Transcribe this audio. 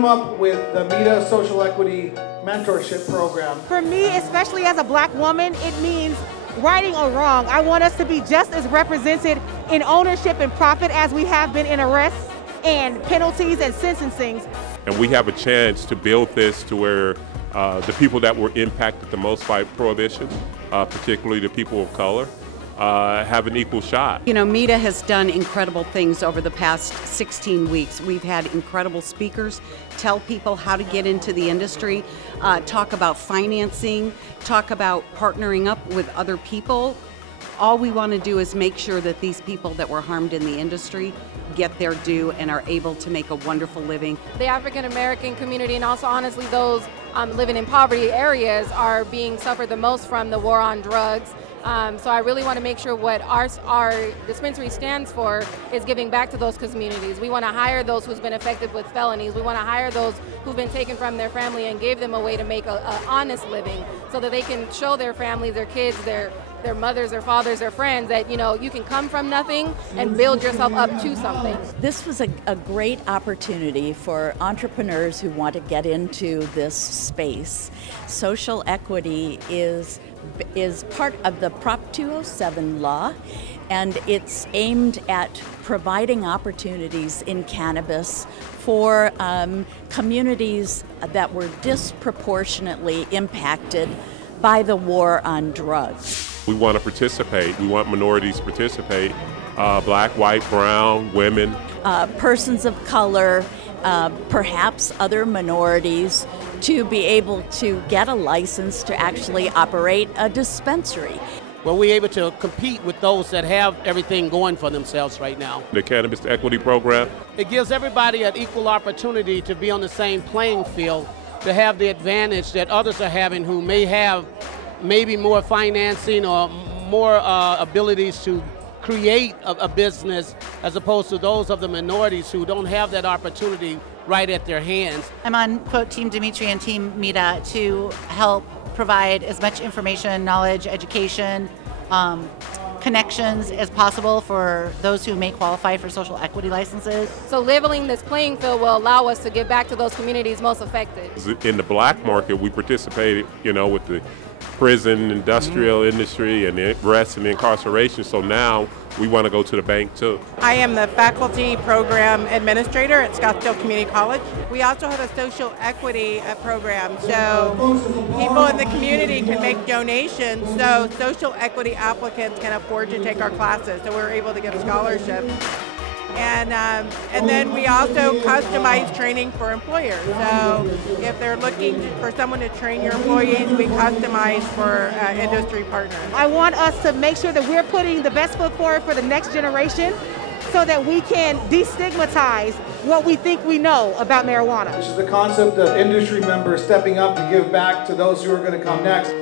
came up with the Mita Social Equity Mentorship Program. For me, especially as a black woman, it means righting or wrong. I want us to be just as represented in ownership and profit as we have been in arrests and penalties and sentencings. And we have a chance to build this to where the people that were impacted the most by prohibition, particularly the people of color, have an equal shot. You know, Mita has done incredible things over the past 16 weeks. We've had incredible speakers tell people how to get into the industry, talk about financing, talk about partnering up with other people. All we want to do is make sure that these people that were harmed in the industry get their due and are able to make a wonderful living. The African American community, and also honestly those living in poverty areas, are being suffered the most from the war on drugs. So I really want to make sure what our dispensary stands for is giving back to those communities. We want to hire those who's been affected with felonies. We want to hire those who've been taken from their family and give them a way to make an honest living so that they can show their families, their kids, their mothers, their fathers, their friends that, you know, you can come from nothing and build yourself up to something. This was a great opportunity for entrepreneurs who want to get into this space. Social equity is part of the Prop 207 law, and it's aimed at providing opportunities in cannabis for communities that were disproportionately impacted by the war on drugs. We want to participate. We want minorities to participate. Black, white, brown, women. Persons of color, perhaps other minorities, to be able to get a license to actually operate a dispensary. Well, we're able to compete with those that have everything going for themselves right now. The Cannabis Equity Program. It gives everybody an equal opportunity to be on the same playing field, to have the advantage that others are having who may have maybe more financing or more abilities to create a business, as opposed to those of the minorities who don't have that opportunity right at their hands. I'm on quote Team Dimitri and Team Mita to help provide as much information, knowledge, education, connections as possible for those who may qualify for social equity licenses. So leveling this playing field will allow us to give back to those communities most affected. In the black market, we participated, you know, with the prison, industrial industry, and the arrest and incarceration. So now we want to go to the bank too. I am the faculty program administrator at Scottsdale Community College. We also have a social equity program, so people in the community can make donations so social equity applicants can afford to take our classes, so we're able to give scholarships. And then we also customize training for employers. So if they're looking for someone to train your employees, we customize for industry partners. I want us to make sure that we're putting the best foot forward for the next generation so that we can destigmatize what we think we know about marijuana. Which is the concept of industry members stepping up to give back to those who are going to come next.